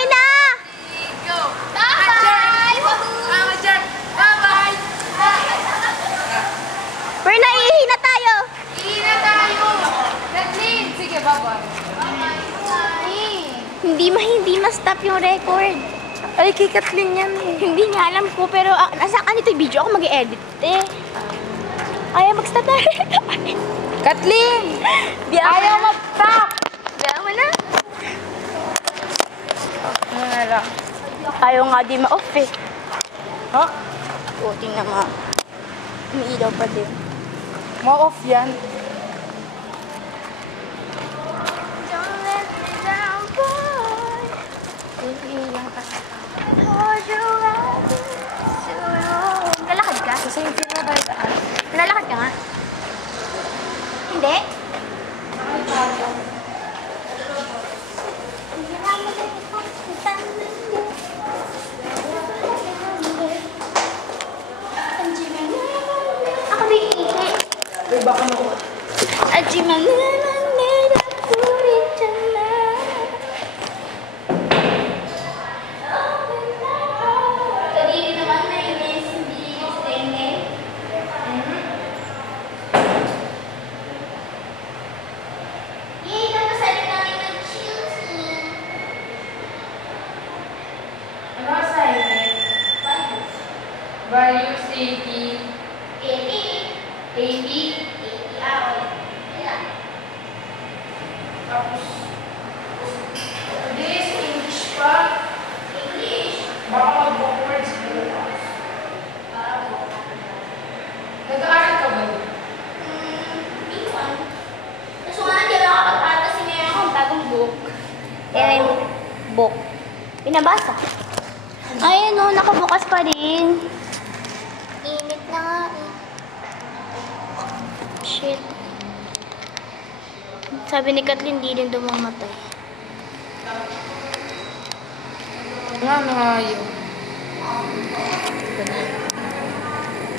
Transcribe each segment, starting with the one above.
Okay na! Go! Bye-bye! Bye-bye! Pero naiihi na tayo. Ihi na tayo! Kathleen! Sige, bye-bye. Hindi ma-stop yung record. Ay, kay Kathleen yan eh. Hindi nga alam ko, pero nasa kanito yung video ako mag-i-edit eh. Ayaw mag-stop na. Kathleen! Ayaw Ayaw mag-stop! Ayaw mo na. Ano na lang? Ayaw nga di ma-off eh. Ha? O, tingnan nga. Umiilaw pa din. Ma-off yan. Don't let me down, boy. Iilang ka. Hold you right. Lalakad ka? Kasi yung film na tayo taas. Lalakad ka nga? Hindi? Ako may ihi. Uy, baka mo. Kanina naman may miss, hindi staying. Yay, napasalit namin ng children. Ano assignment? Values 80. 80. Tapos, this English pa. Baka mag-backwards bukas. Nag-aaral ka ba? Kaso nga, hindi ako nakapag-ata kasi meron akong bagong book. Yan yung book. Pinabasa. Ayun no, nakabukas pa rin. Init na nga eh. Shit. Sabi ni Kathleen, di din dumamatay. Nga yun.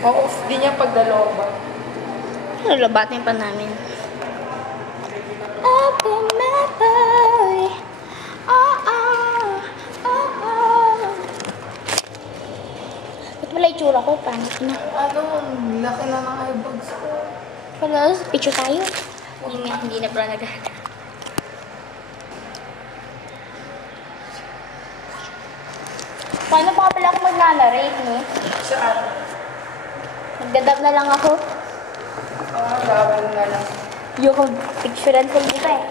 O-off din niya pag dalawa. Lulabatin pa namin. Open my boy. Oh, oh, oh, oh. Ba't wala itsura ko? Pangit na. Ano? Laki na ng eyebags ko. Wala, picture tayo. Hindi na pala naghahanap. Paano pa pala ako mag-narrate, no? Saan? Nagdadab na lang ako. Gawin na lang. Yung picturean sa inyo pa eh.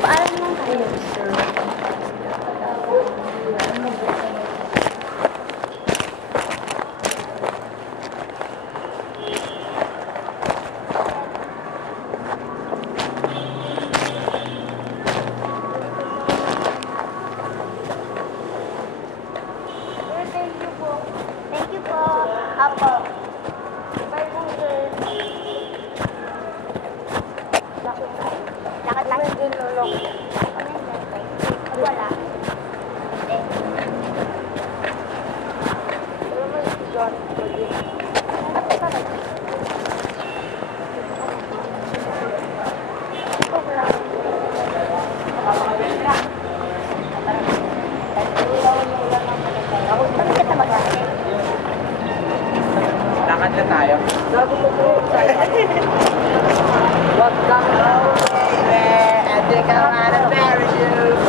Paalam lang kayo. Thank you po. Apo. Bye po, sir. Lakad lang. Wala. Lakad na tayo. Wag kang away, I think I'm out of parachute.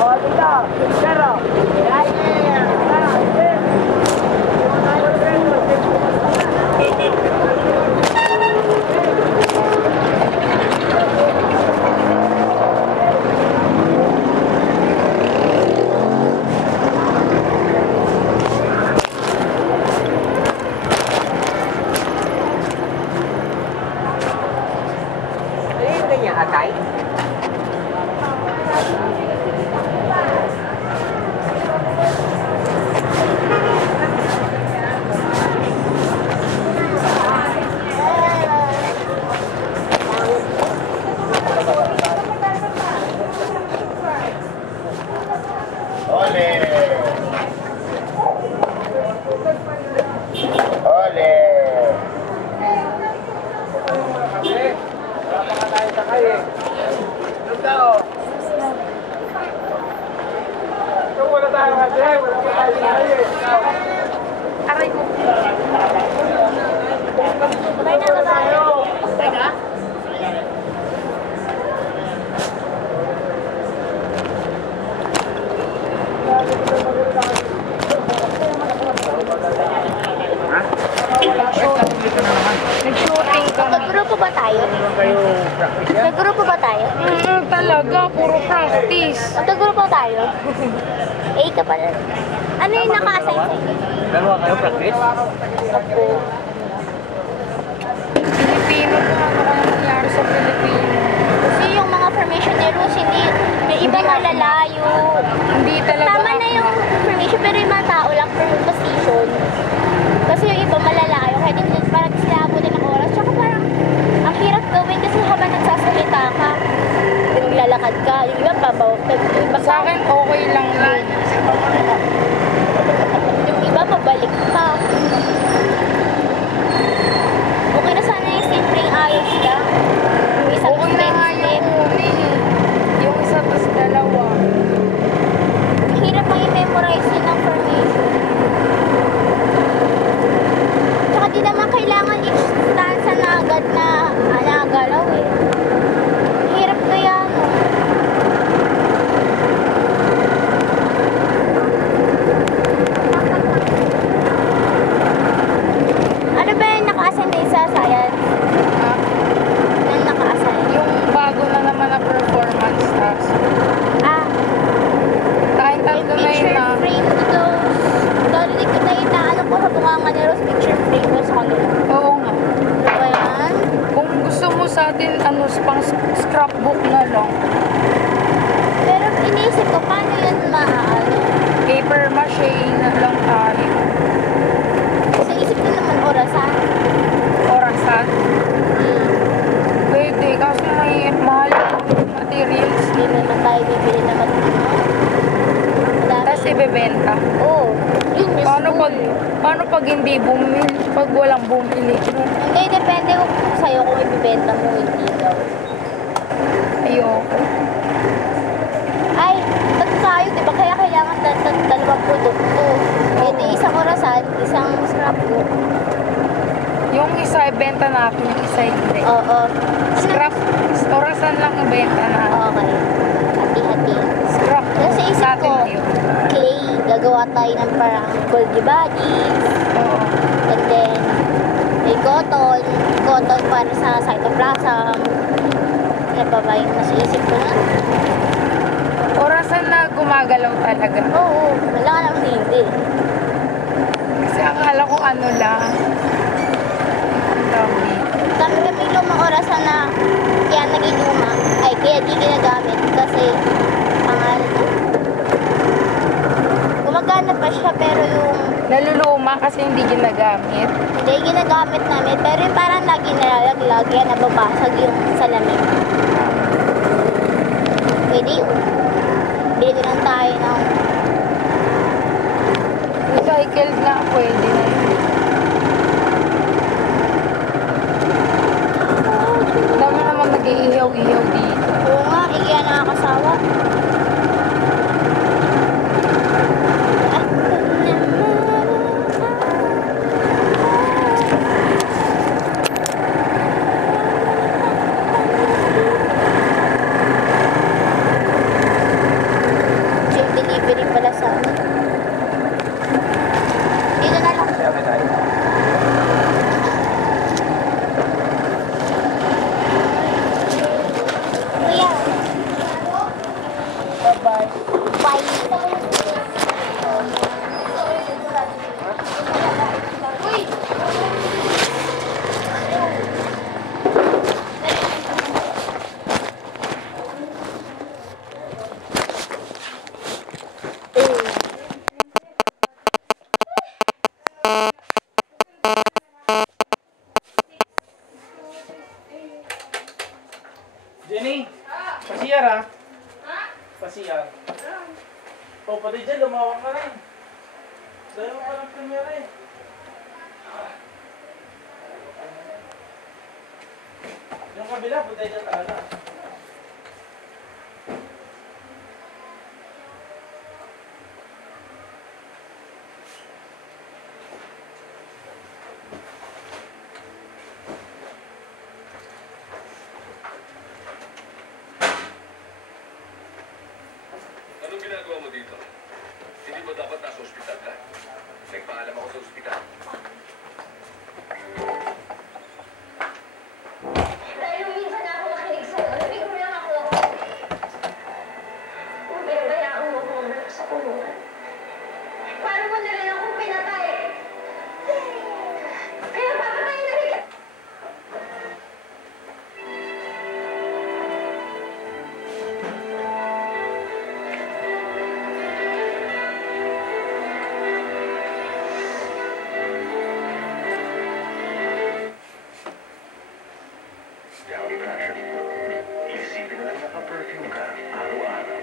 Aray ko. Sabay na, sabay. Teka. Ha? Nag-shooting ka na naman. Nag-shooting ka na. Naggrupo ba tayo? Naman kayo practice yan? Naggrupo ba tayo? Talaga, puro practice. Naggrupo tayo? Eh, ka pala. Ano yung naka-assign sa'yo? Dalawa kayo practice? Ako. Pilipino ko, ano kaya nangyari sa Pilipino? Kasi yung mga formation ni Rose, hindi, may iba malalayo. Hindi talaga. Tama na yung formation, pero yung mga tao lang per position. Kasi yung iba malalayo, kaya din parang sila abutin ng oras. Tsaka parang, ang hirap gawin kasi habang nagsasalita ka, yung lalakad ka, yung iba babaw, yung iba Sa akin, okay lang yun. yung iba pabalik ka. Okay na sana yung simpleng ayos lang. Yung isang Okay na nga step. yung huli. Yung isa tas dalawa. Hirap ang i-memorize yun ng formation. Tsaka di naman kailangan each stanza na agad na nagalaw eh. Hirap kaya no. Ano ba yung naka-assign din sa science? Ha? Yung naka-assign? Yung bago na naman na performance task. Ah, Kahit tatlo na yun picture na. frame to those. Dali ko na inaano ko sa bunganga ni Rose, picture frame ko sa kanila. Oo nga. Ano ba yan? Kung gusto mo sa atin, ano, pang scrapbook na lang. Pero iniisip ko, paano yun maaano? Paper mache na lang tayo. Sa isip ko naman orasan. Orasan. Pwede, kasi may mahal yung materials. Hindi naman tayo bibili na matino. Tapos ibebenta. Oo. Yun mismo. Paano pag hindi bumili? Pag walang bumili? Hindi, depende kung sa'yo kung ibibenta mo, hindi daw. Ayoko. Ay, tatlo tayo, di ba? Kaya kailangan dalawang produkto. Eh, di isang orasan, isang scrapbook. Yung isa ibenta natin, yung isa hindi. Oo. Scrap, orasan lang ibenta na. Okay. Hati-hati. Scrap. Kasi isip natin ko, yun. clay, gagawa tayo ng parang gold bodies. Oo. And then, may cotton. Cotton para sa cytoplasm. Ano pa ba yung nasa isip ko na? Orasan na gumagalaw talaga. Oo, wala ka naman hindi. Kasi akala ko ano lang. Ang dami. Kami kami lumang orasan na kaya naging luma. Ay, kaya di ginagamit. Kasi, pangalan na. Gumagana pa siya, pero yung Naluluma kasi hindi ginagamit. hindi ginagamit namin. Pero yung parang lagi nalalaglag, yan nababasag yung salamin. Pwede yun. Bili lang tayo ng Recycled na pwede na yun. Dami naman nag-iihaw-ihaw dito. oo nga, iya nakakasawa. Yung delivery pala sa amin. Dito na lang. Kaya may tayo. Kuya, Bye-bye. bye. Jenny, pasiyar ha? Pasiyar. O, pati dyan, lumawak na rin. Dahil mo palang kamera eh. Yung kabila, pati dyan talaga. kita. Dahil nung minsan na ako makinig sa'yo, nabigo lang ako. Kung pinabayaan mo akong umalak sa kulungan, paano mo na rin akong pinatay? Kaya papatayin na rin kita. Dowdy Passion. Isipin na lang naka-perfume ka araw-araw.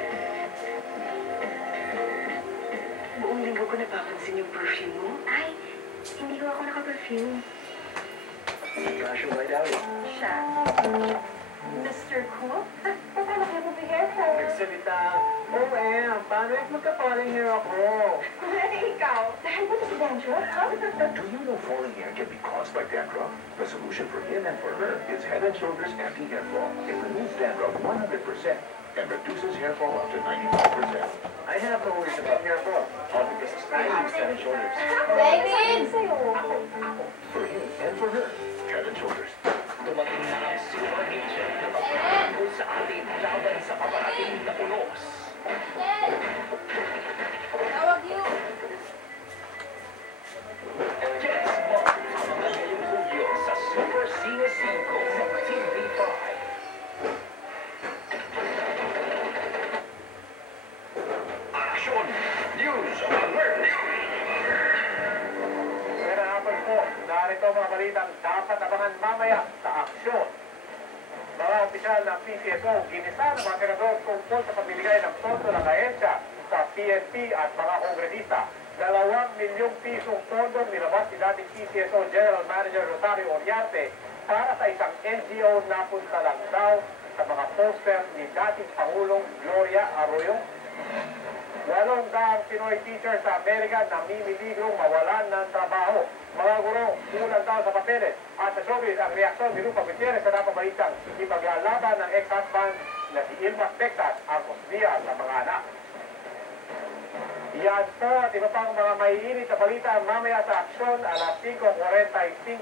Buong linggo ko napapansin yung perfume mo. Ay, hindi ko ako naka-perfume. Passion by Dowdy. Siya. Mr. Cool? Paano kayo bubigay ko? Nagsalita. Oh, paano if magka-falling hair ako? Ikaw, dahil ba ito si Dandruff? Do you know falling hair can be caused by dandruff? The solution for him and for her is Head & Shoulders Anti-Hair Fall. It removes dandruff 100% and reduces hair fall up to 95%. I have no worries about hair fall. All because I use Head & Shoulders. David! For him and for her, Head & Shoulders. Dumating na ang super agent na magpapago sa atin laban sa paparating na unos. Tawag yun. Yes, ang mga ngayong Hulyo sa Super Cine 5 sa TV5. Action! News Alert! Pero hapon po, narito mga balitang dapat abangan mamaya sa aksyon. Mga opisyal ng PCSO, ginisa ng mga senador tungkol sa pamimigay ng pondo ng ahensya sa PNP at mga kongresista. 2 milyong pisong pondo nilabas si dating PCSO General Manager Rosario Oriarte para sa isang NGO na punta lang daw sa mga poster ni dating Pangulong Gloria Arroyo. 8 Pinoy teacher sa Amerika na mimiligrong mawalan ng trabaho. Mga guro, kulang daw sa papeles. At sa showbiz, ang reaksyon ni Lupa Gutierrez sa napabalitang ipaglalaban ng ex-husband na si Ilma Texas ang kusniya sa mga anak. Yan po at iba pang mga maiinit na balita mamaya sa aksyon alas 5:45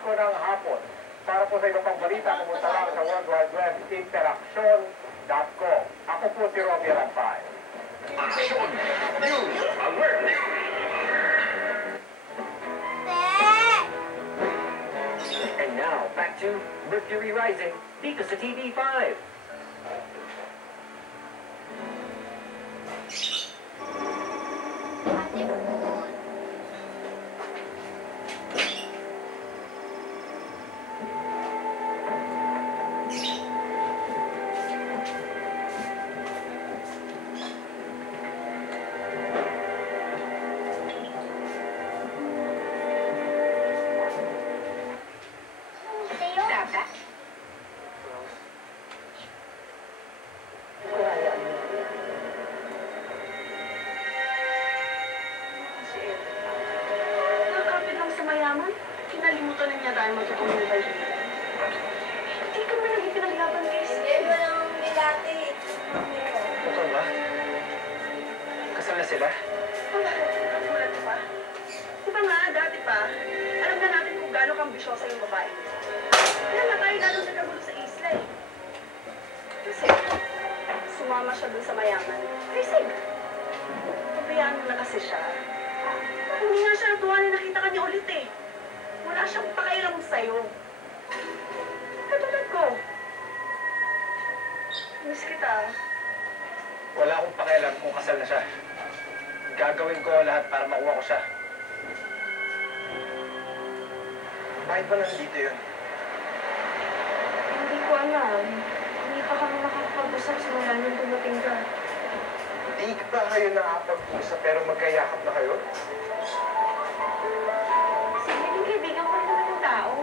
ng hapon. Para po sa iba pang balita, pumunta lang sa World Wide Web interaction.com. Ako po si Robbie Rampay. Action! News Alert! And now, back to Mercury Rising dito sa TV5. Ate Poon. Tayo. Dapat. Si Ed. Nakakapit lang sa mayaman. Kinalimutan na niya tayo magtutuloy ng kaibigan. Hindi ka man naging pinaglaban, guys. Yan mo lang nilati. Totoo ba? Kasal na sila? Nagulat ka pa? Di ba nga, dati pa, alam na natin kung gaano kang bisyosa yung babae. Kaya nga tayo lalo nagkagulo sa isla eh. Kasi, sumama siya dun sa mayaman. Kasi, pabayaan mo na kasi siya. Hindi nga siya natuwa na nakita ka niya ulit eh. Wala siyang pakailang sa'yo. Katulad ko. Miss kita. Wala akong pakialam kung kasal na siya. Gagawin ko lahat para makuha ko siya. Bakit ba nandito yun? Hindi ko alam. Hindi pa kami nakakapag-usap simula nung dumating ka. Hindi ba kayo nakapag-usap pero magkayakap na kayo? Sige, naging kaibigan ko rin naman ng tao.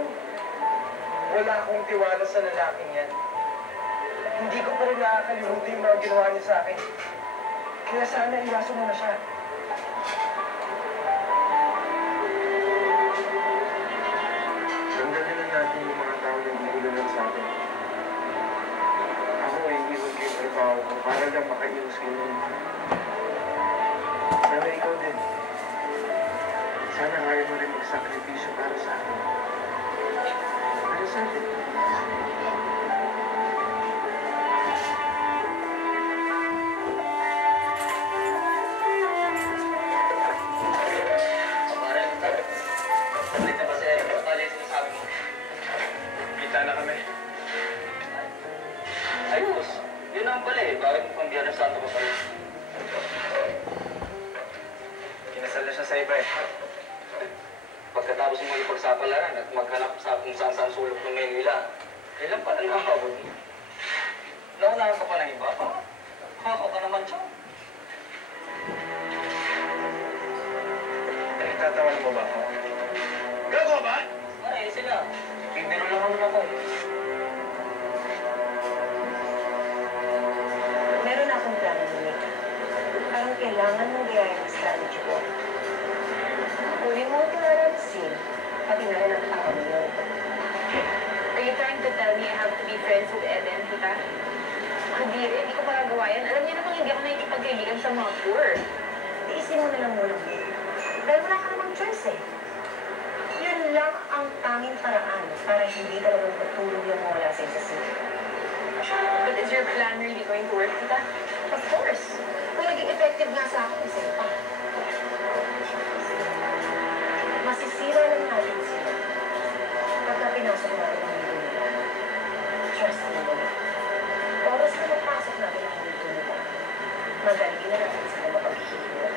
Wala akong tiwala sa lalaking yan. Hindi ko pa rin nakakalimutan yung mga ginawa niya sa akin. Kaya sana iwasan mo na siya. Tanggalin na natin yung mga tao na hindi lang sa akin. Ako ay hindi ko yung trabaho ko para lang makaiwas kayo. Sana ikaw din. Sana kaya mo rin magsakripisyo para sa akin. Para sa akin. Ulit na ba si Eric? Ano yung sinasabi mo? Kita na kami. Ayos. Yun ang pala eh. Bakit mukhang Biyernes Santo ka pa rin? Kinasal na siya sa iba eh. Pagkatapos mo ipagsapalaran at maghanap sa kung saan sulok ng Maynila, kailan pa lang nakakabot mo? Naunahan ka pa ng iba? Kakao ka naman siya. Tatawan mo ba ako? Gago ba? Ay, sila. Bibiro lang naman ako. Meron akong plano ni Mika. Parang kailangan mong gayahin ang strategy ko. Huli mo ito naransin, pati na rin ang tao mo. Are you trying to tell me I have to be friends with Eden, tita? Hindi rin, hindi ko magagawa yan. Alam niyo namang hindi ako nakikipagkaibigan sa mga poor. Tiisin mo na lang muna mo. Dahil wala ka namang choice eh. Yun lang ang tanging paraan para hindi talagang matulog yung mawala sa isa. But is your plan really going to work, tita? Of course. Kung naging effective nga sa akin, isa pa. Masisira lang natin sila. Pagka pinasok natin ang mundo nila. Trust me, Mona. Oras na magpasok natin ang mundo nila. Madali na natin sila mapaghihiwa.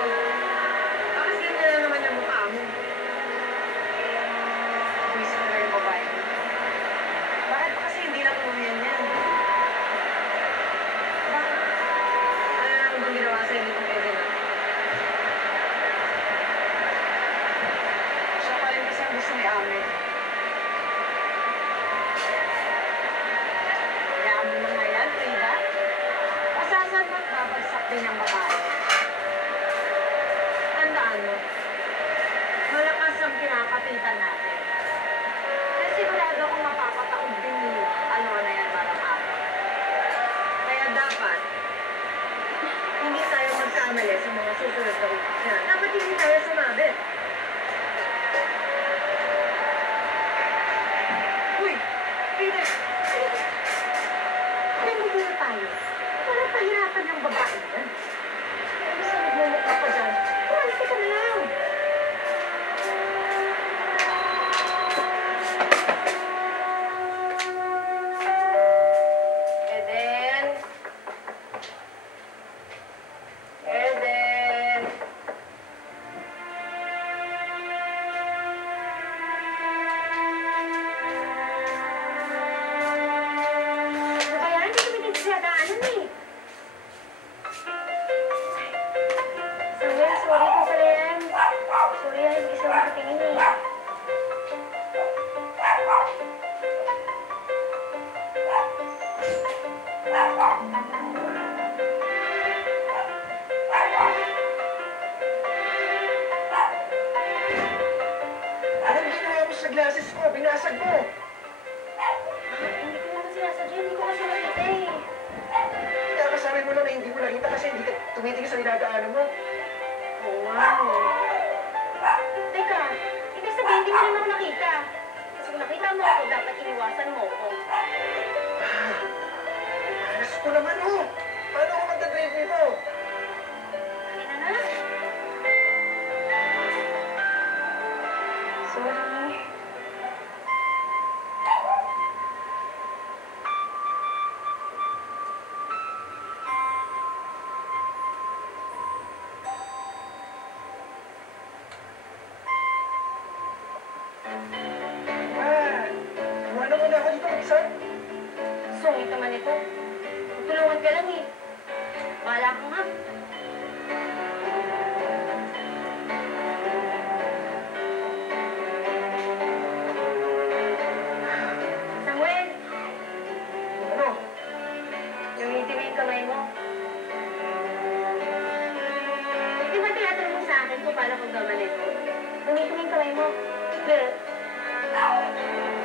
Bakit ganyan na naman ang mukha mo? Wish ko na yung babae. Bakit pa kasi hindi natuluyan yan? Bakit? Ano na bang ginawa sa'yo nitong Eden? Siya pa rin kasi ang gusto ni Amin. Yaman mo na yan, Frida. Pasasan mo't babagsak din ang babae. Tandaan mo, malakas ang kinakapitan natin. Kaya sigurado akong mapapataog din ni Alona yan parang ako. Kaya dapat, hindi tayo magkamali sa mga susunod na utak niya. Dapat hindi tayo sumabit. Uy! Peter! Kaya muna tayo. Para pahirapan ng babae yan. Kaya gusto nagmumukha pa dyan. Kumalit ka na lang. Eden! Eden! Ano ba yan? Hindi kami dito sa daanan eh. Samuel, sorry po pala yan. Sorry yan, hindi sa makatingin eh. Anong ginawa mo sa glasses ko? Binasag mo! Hindi ko naman sinasadya, hindi ko kasi nakita eh. Kaya kasabi mo lang na hindi mo nakita kasi hindi ka tumitingin sa dinadaanan mo. Oh, wow. Teka, ibig sabihin hindi mo naman ako nakita. Kasi kung nakita mo ako, dapat iniwasan mo ako. Alas ko naman oh! Paano ako magdadrive nito? Halina na. Sorry. Iwanan mo na ako dito mag-isa? Sungit naman ito. Tulungan ka lang eh. Bahala ka nga. Samuel, Ano? gamitin mo yung kamay mo. Di ba tinatanong mo sa akin kung paano ko Beth.